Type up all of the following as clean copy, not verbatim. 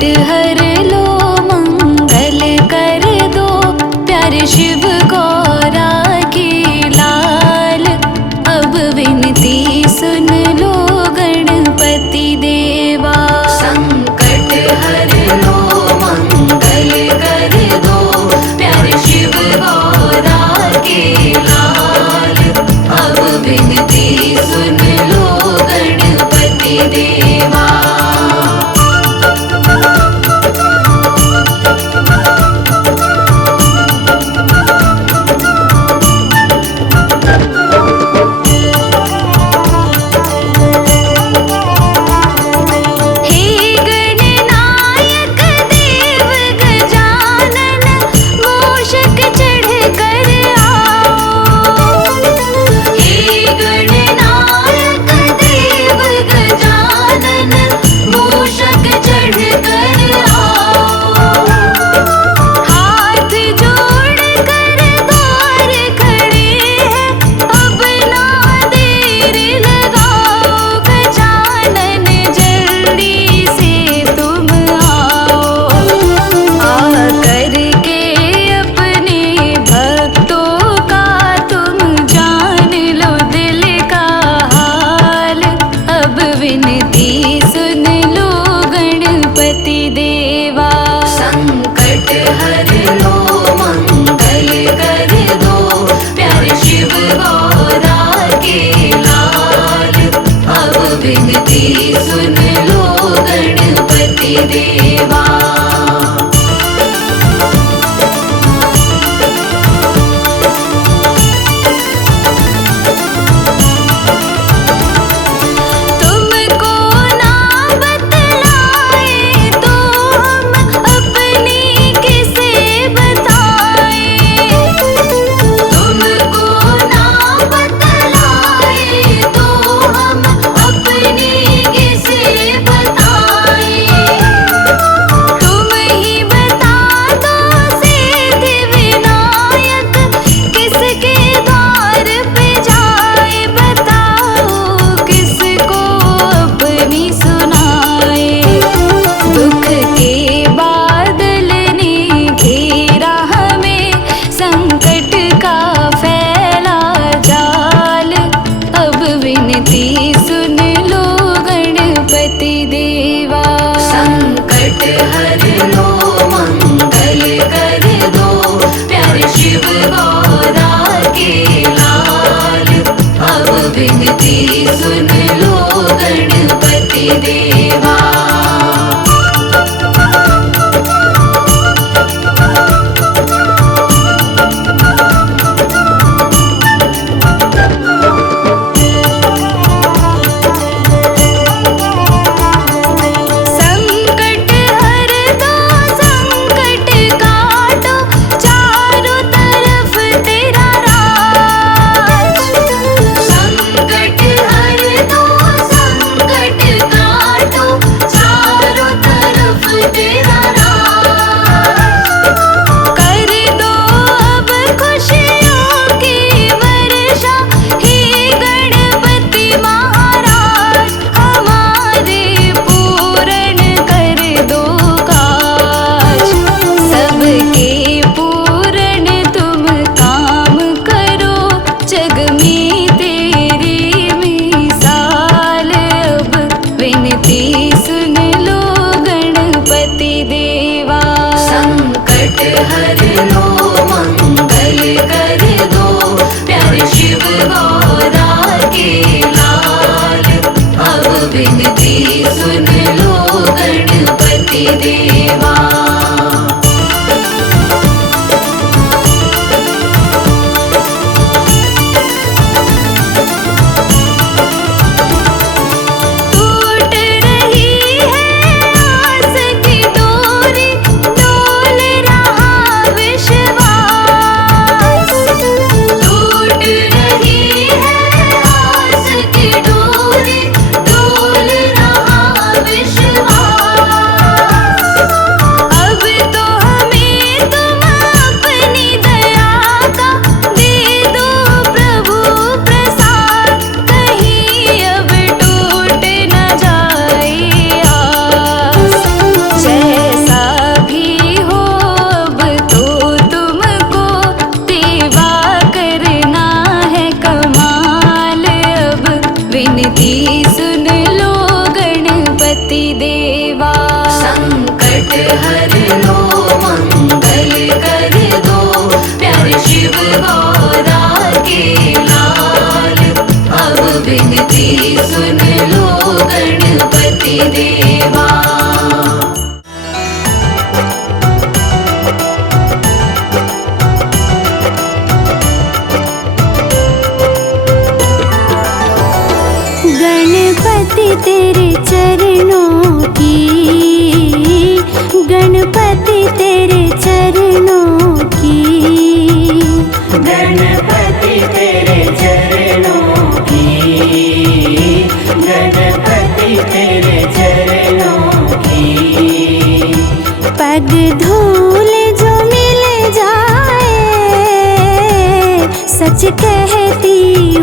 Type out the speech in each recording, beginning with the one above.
हर लो मंगल कर दो, प्यारे शिव गौरा के लाल। अब विनती सुन लो गणपति देवा। संकट हर लो मंगल कर दो, प्यारे शिव गौरा के लाल। अब विनती सुन लो गणपति देवा। चरणों की, गणपति तेरे चरणों की, गणपति तेरे चरणों की, गणपति तेरे चरणों की। पग धूल जो मिल जाए, सच कहती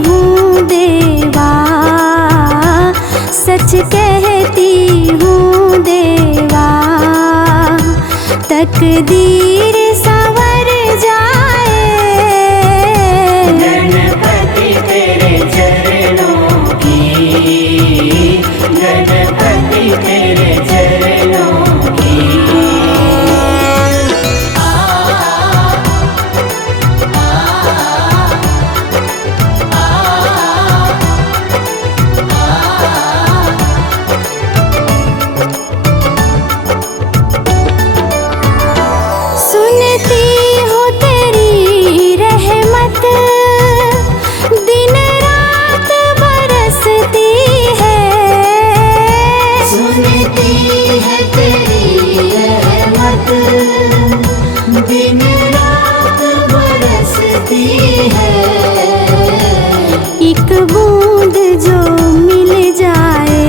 हूँ देवा, सच कहती हूँ देवा, तकदीर संवर जाए। गणपति तेरे चरणों की, गणपति तेरे चरणों की। सुनती हूँ तेरी रहमत, दिन रात बरसती है। सुनती है तेरी रहमत, दिन रात बरसती है। एक बूंद जो मिल जाए,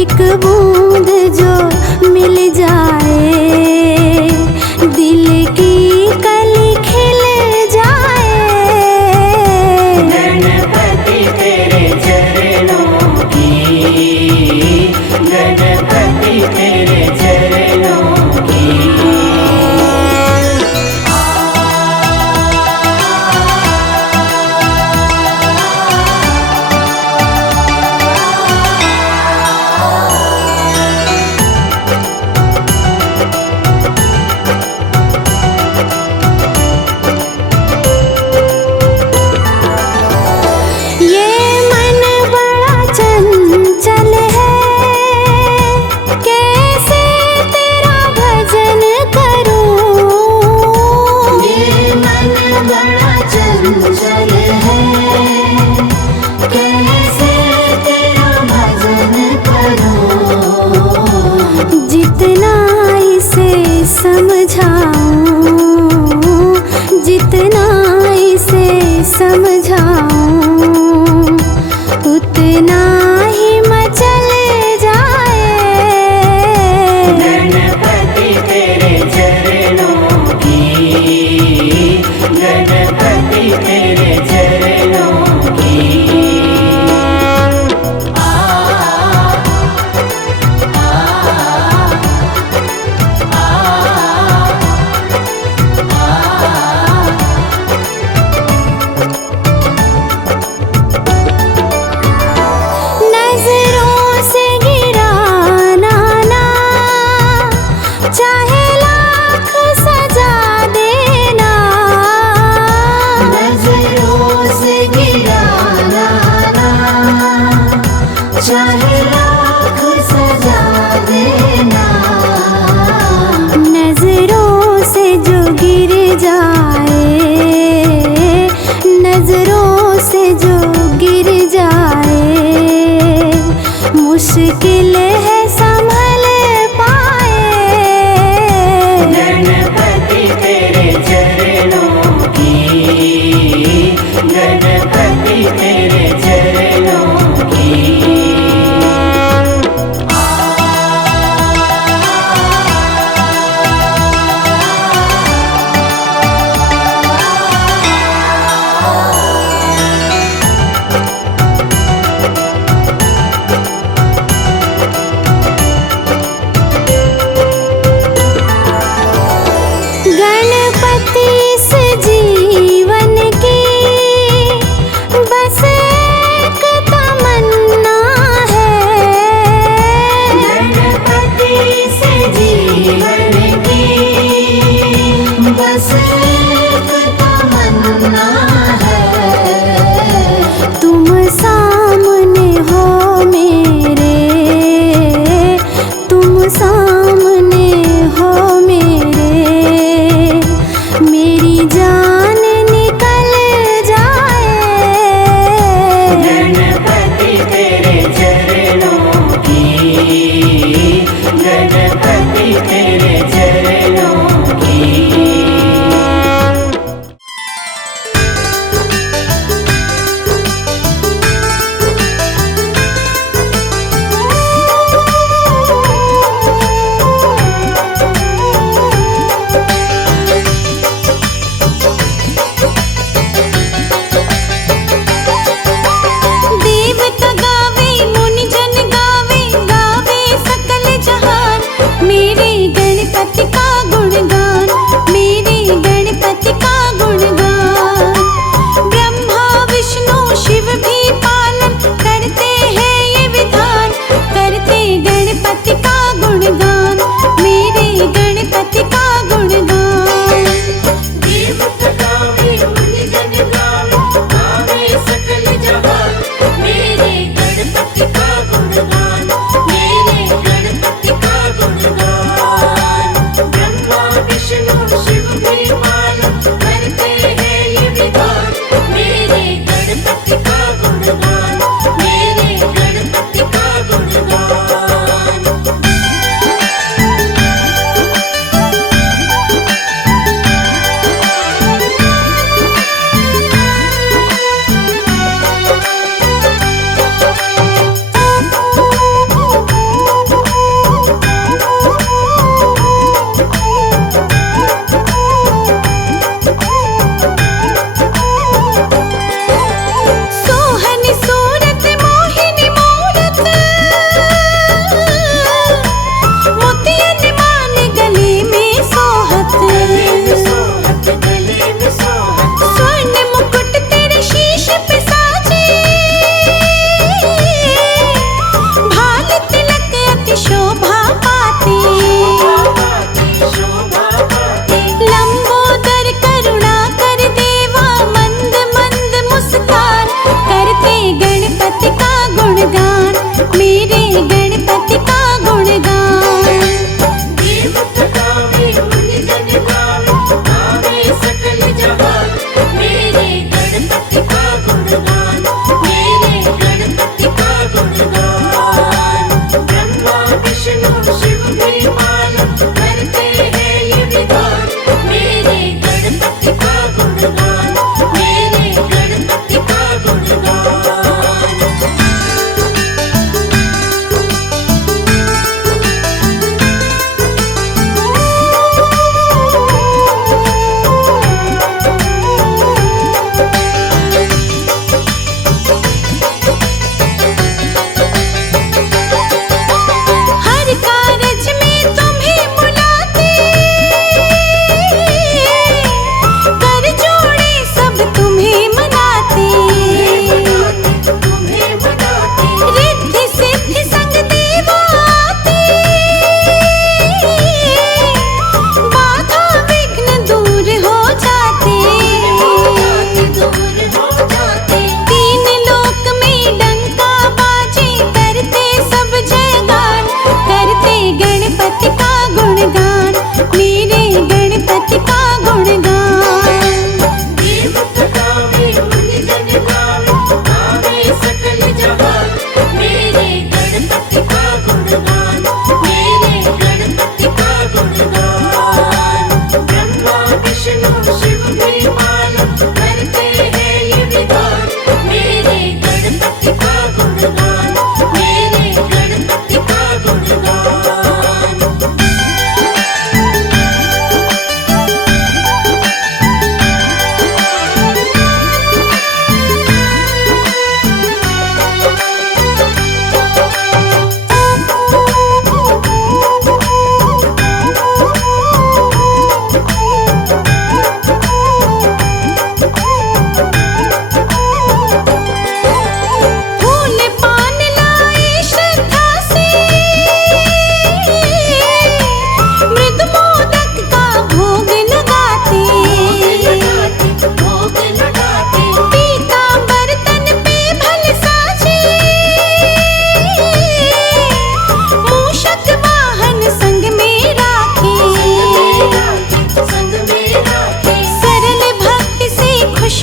एक बूंद जो मिल जाए, दिल की कली खिल जाए। गणपति तेरे चरणों की, गणपति तेरे चरणों की। ये मन बड़ा चंचल है, कैसे तेरा भजन करूं। ये मन बड़ा चंचल है, कैसे तेरा भजन करूं। जितना इसे समझाऊं, जितना इसे समझाऊं, उतना ही मचल जाए। गणपति तेरे चरणों की, गणपति तेरे चरणों की। नजरों से गिराना ना, चाहे लाख सजा देना। नजरों से गिराना ना, चाहे लाख सजा देना। नजरों से जो गिर जाए, नजरों से जो गिर जाए, मुश्किल है संभल पाए। गणपति तेरे चरणों की, गणपति तेरे चरणों की। गणपति इस जीवन की बस एक तमन्ना है। गणपति इस जीवन की बस एक तमन्ना है। तुम सामने हो मेरे, तुम सामने हो मेरे, मेरी जान निकल जाए। गणपति तेरे चरणों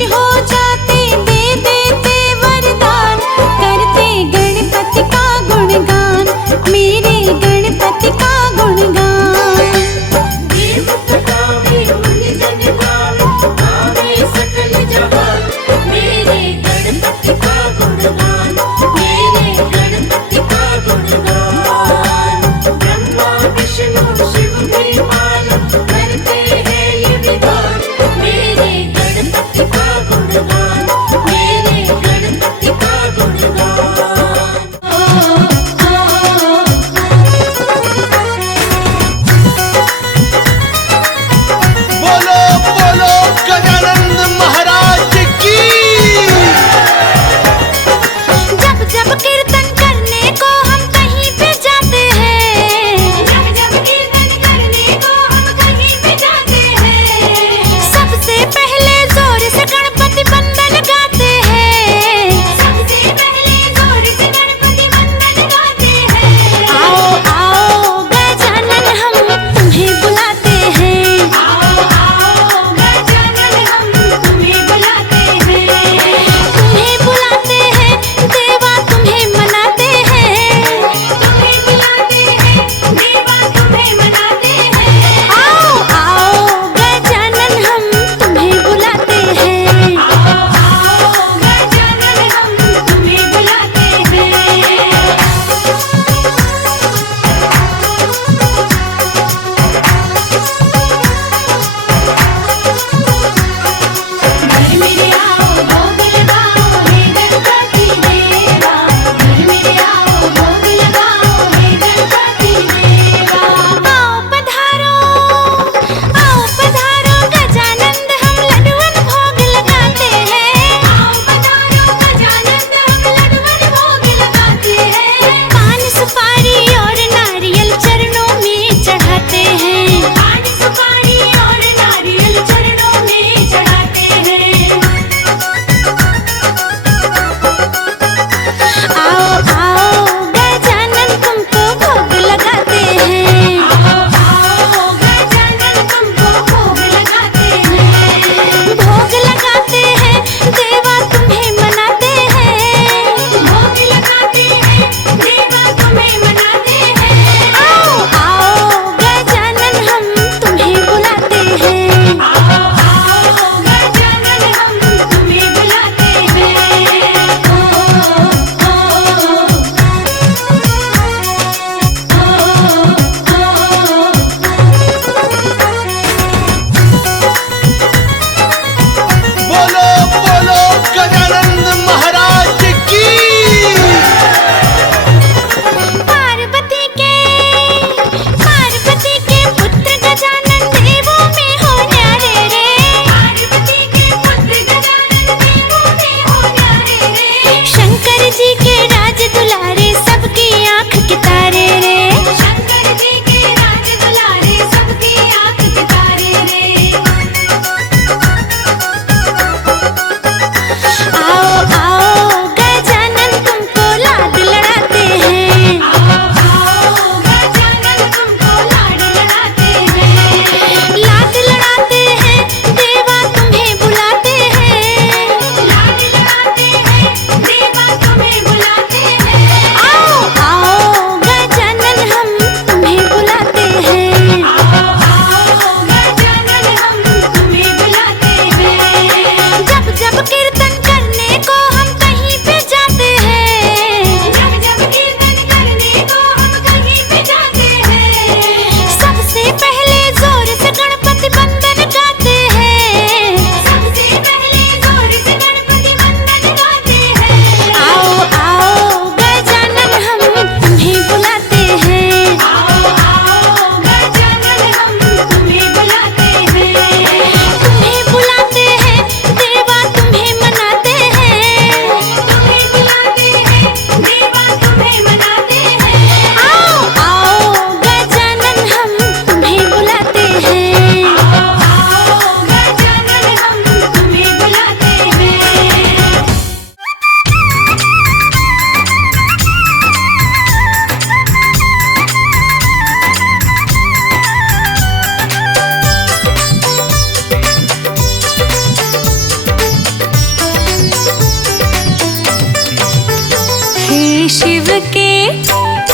हो जाते, दे देते वरदान, करते गणपति का गुणगान, मेरे गणपति का गुणगान। देवता गावे मुनिजन गावे, गावे सकल जहान, मेरे गणपति का गुणगान, मेरे गणपति का गुणगान। ब्रह्मा विष्णु शिव भी माला करते हैं ये विधान, मेरे गणपति का गुणगान।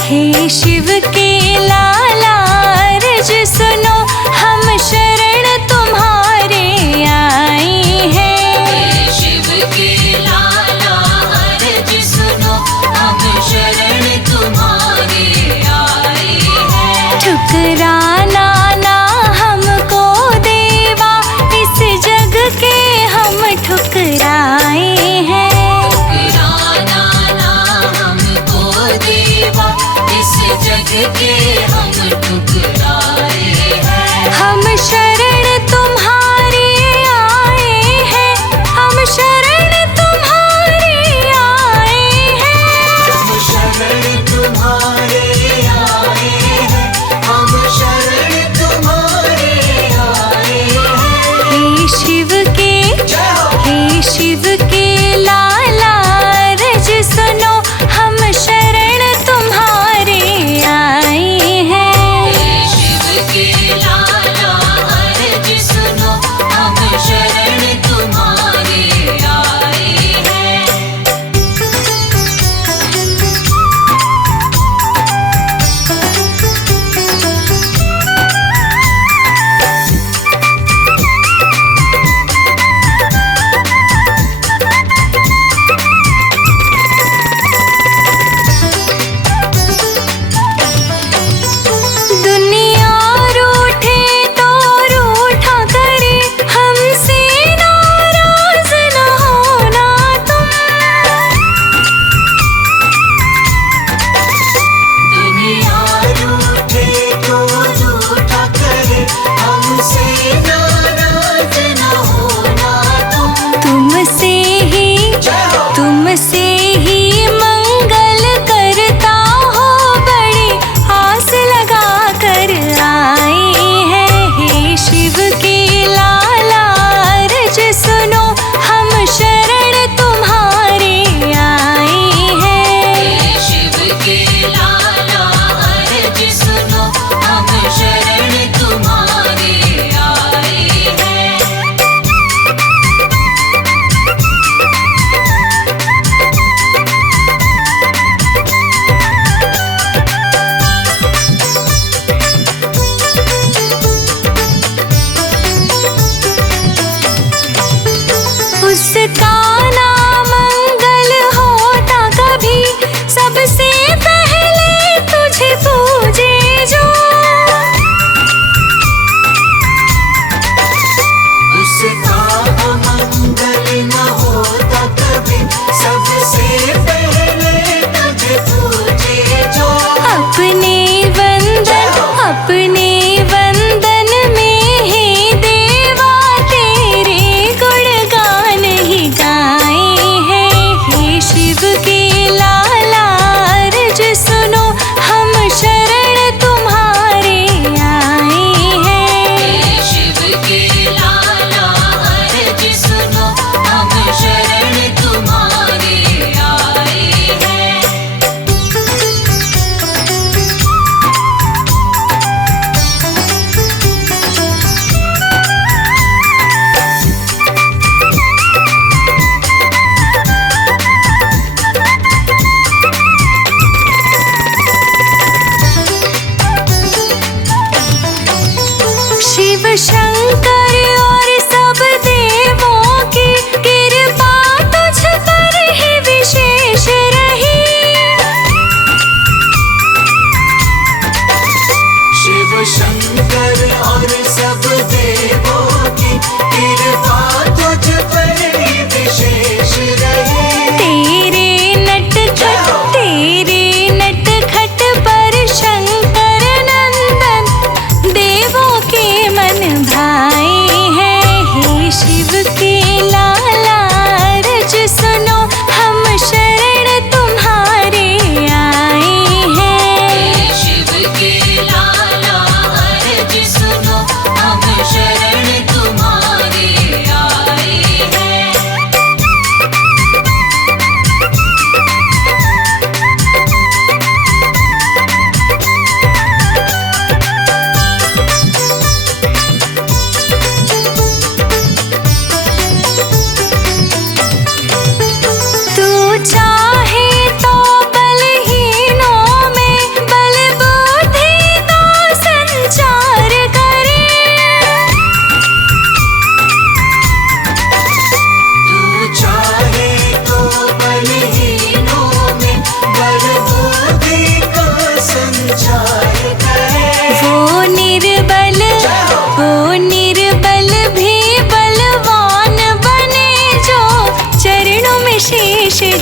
हे शिव के लाला अर्ज सुनो, हम शरण तुम्हारे आए हैं। शिव के लाला अर्ज सुनो, हम शरण तुम्हारे आए हैं। ठुकराना ना हमको देवा, इस जग के हम ठुकराए हैं। ठुकराना ना हमको देवा, इस जग के हम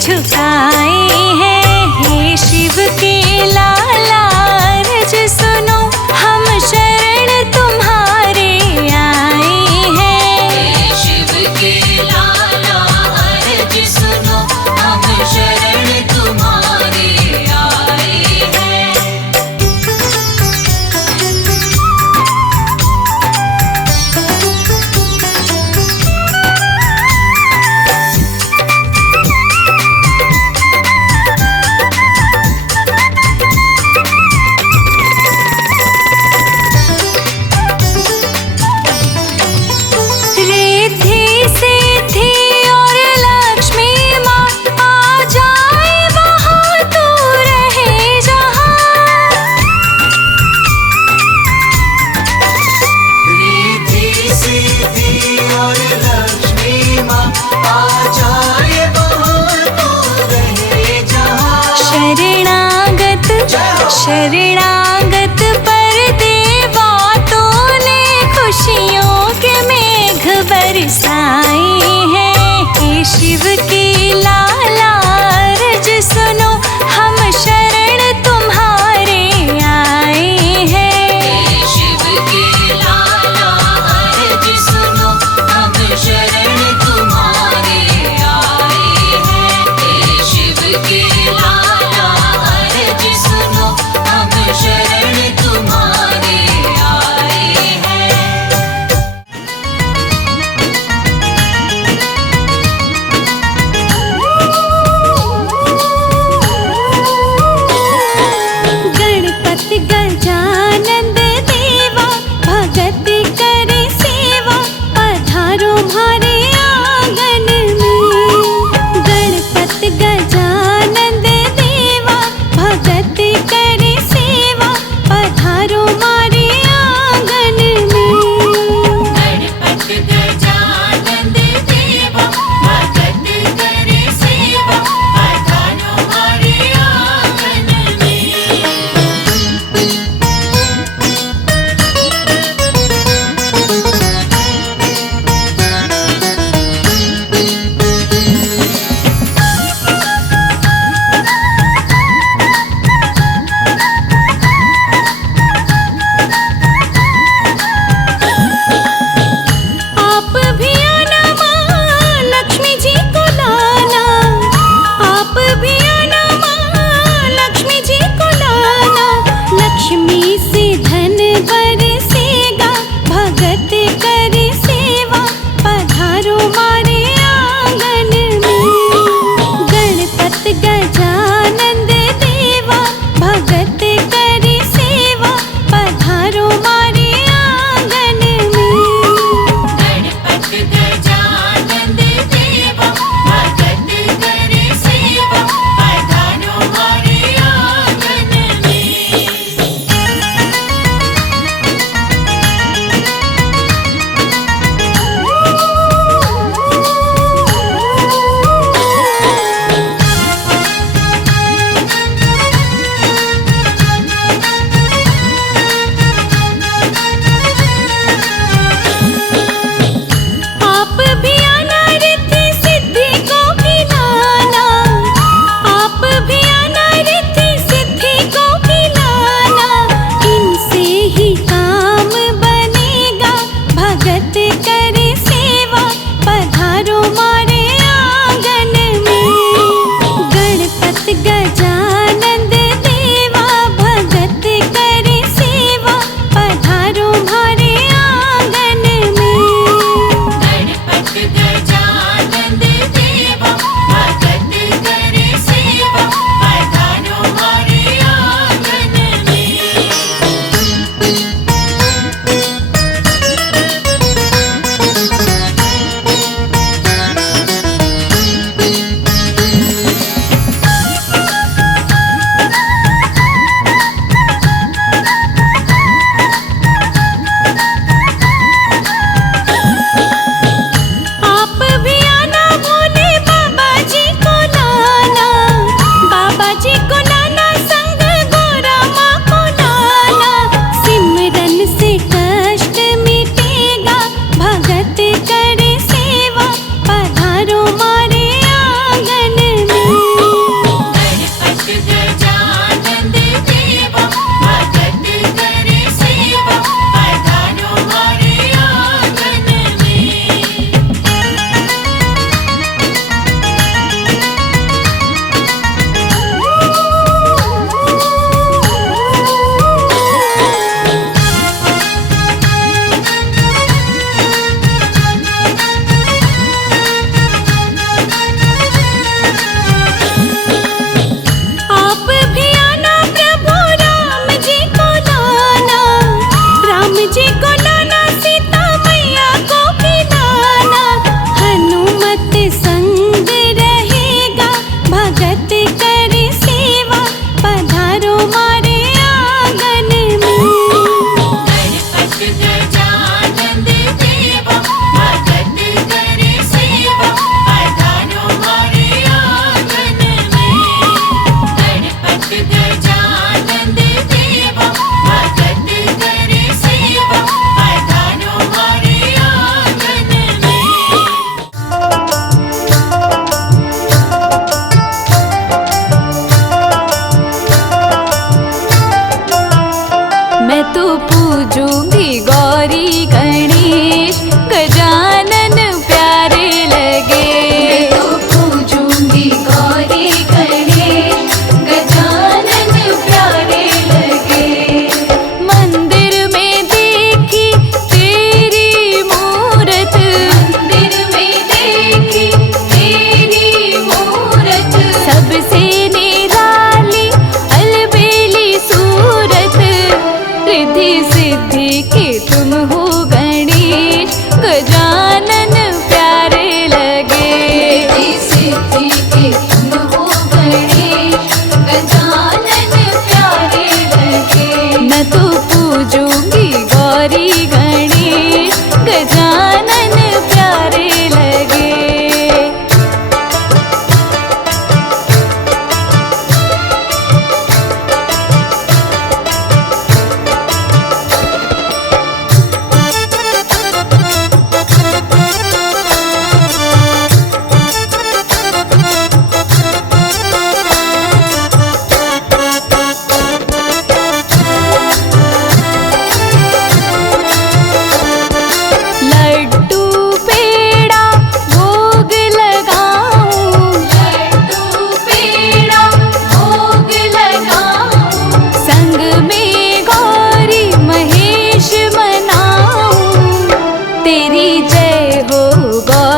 झुकाए हैं। हे शिव के लाला अर्ज सुनो, हम शरण तुम्हारे आए हैं। हे शिव के लाला अर्ज सुनो, हम शरण तुम्हारे आए हैं। रिद्धि सिद्धि और लक्ष्मी माँ आ जाए वहाँ तू रहे जहाँ। रिद्धि सिद्धि और लक्ष्मी माँ आ जाए वहाँ तू रहे जहाँ। शरणागत शरणागत पर देवातों ने खुशियों के मेघ बरसाए हैं। हे शिव के लाला अर्ज सुनो, हम शरण तुम्हारे आए हैं। हे शिव के लाला अर्ज सुनो, हम शरण तुम्हारे आए हैं। हे शिव के लाला अर्ज सुनो, हम शरण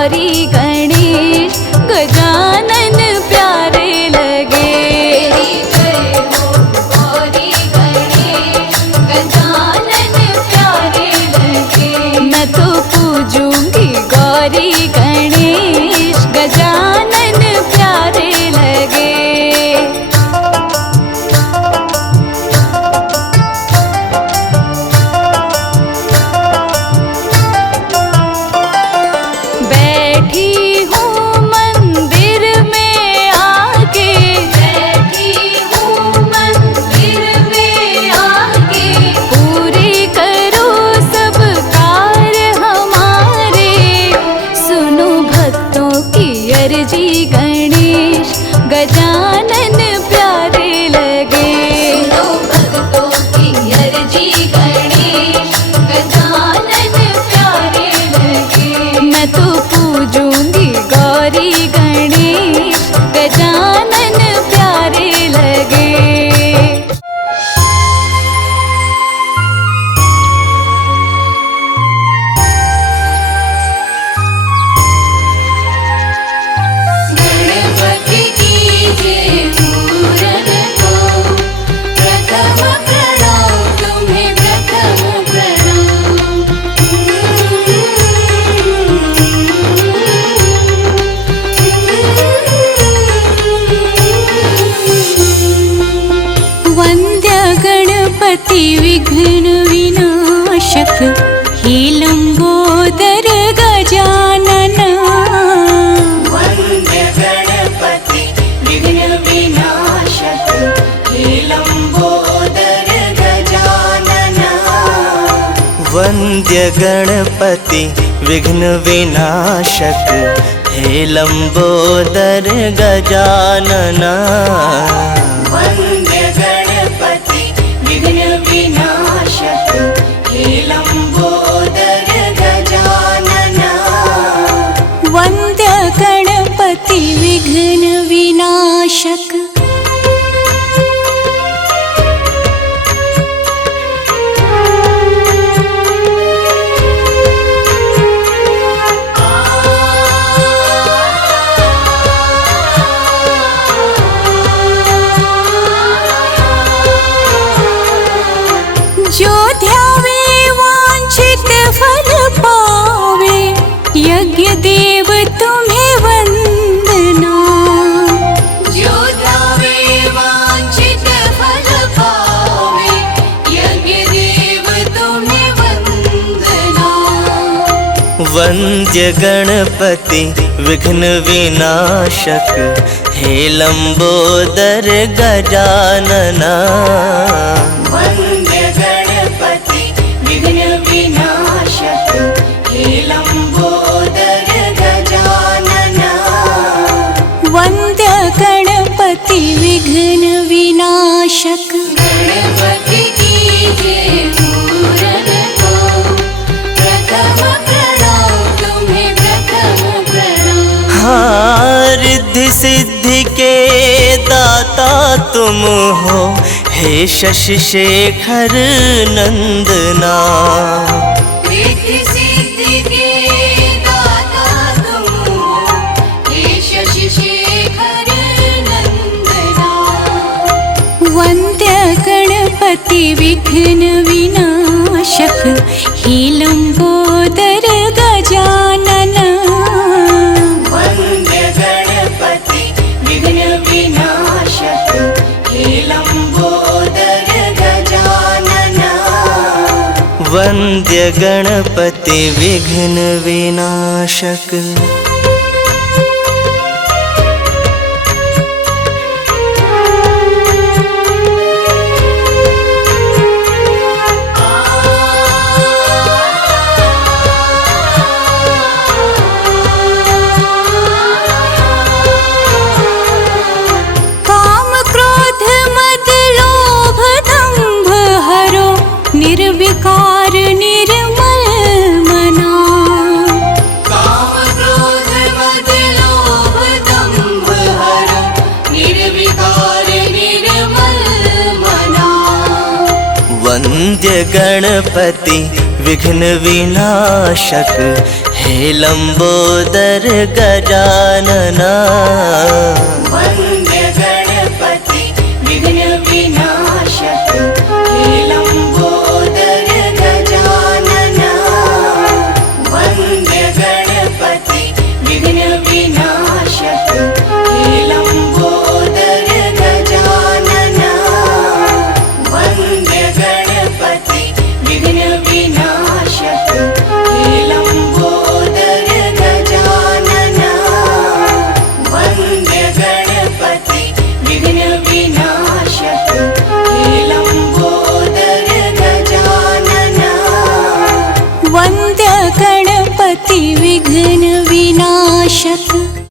गौरी गणेश गजानन प्यारे लगे। तेरी जय हो गौरी गणेश गजानन प्यारे लगे। मैं तो पूजूंगी गौरी गणेश गजानन प्यारे लगे। बैठी हूँ मंदिर में आके, बैठी हूँ मंदिर में आके, पूरे करो सब कार्य हमारे। सुनो भक्तों की अर्जी गणेश गजानन प्यारे लगे। सुनो भक्तों की अर्जी गणेश गजानन प्यारे लगे। मैं तो पूजूंगी गौरी गणेश गजानन प्यारे लगे। गणपति कीजिए पूरन को प्रथम प्रणाम तुम्हें प्रथम प्रणाम। वंद्य गणपति विघ्न विनाशक हे लंबोदर गजानन। वंद्य गणपति विघ्न विनाशक हे लंबोदर गजानन। वंद्य गणपति विघ्न विनाशक हे लंबोदर गजानना। वंद्य गणपति विघ्न विनाशक हे लंबोदर गजानन। वंद्य गणपति विघ्न विनाशक। जो ध्यावे वांछित फल पावे, यज्ञ देव तुम्हें वंदना। जो ध्यावे वांछित फल पावे, यज्ञ देव तुम्हें वंदना। वंद्य गणपति विघ्न विनाशक हे लंबोदर गजानना। वंद्य गणपति विघ्न विनाशक हे लंबोदर गजानन। वंद्य गणपति विघ्न विनाशक। गणपति कीजिए पूरन को प्रथम प्रणाम तुम्हें प्रथम प्रणाम। रिद्धि सिद्धि के दाता तुम हो हे शशि शेखर नंदना। रिद्धि सिद्धि के दाता तुम हो हे शशि शेखर नंदना। वंद्य गणपति विघ्न विनाशक हे लंबोदर गजानन। वंद्य गणपति विघ्न विनाशक हे लंबोदर गजानन। वंद्य गणपति विघ्न विनाशक। काम क्रोध मद लोभ दंभ हरो, निर्विकार निर्मल मना। काम क्रोध मद लोभ दंभ हरो, निर्विकार निर्मल मना। वंद्य गणपति विघ्न विनाशक हे लंबोदर गजानना वन्दे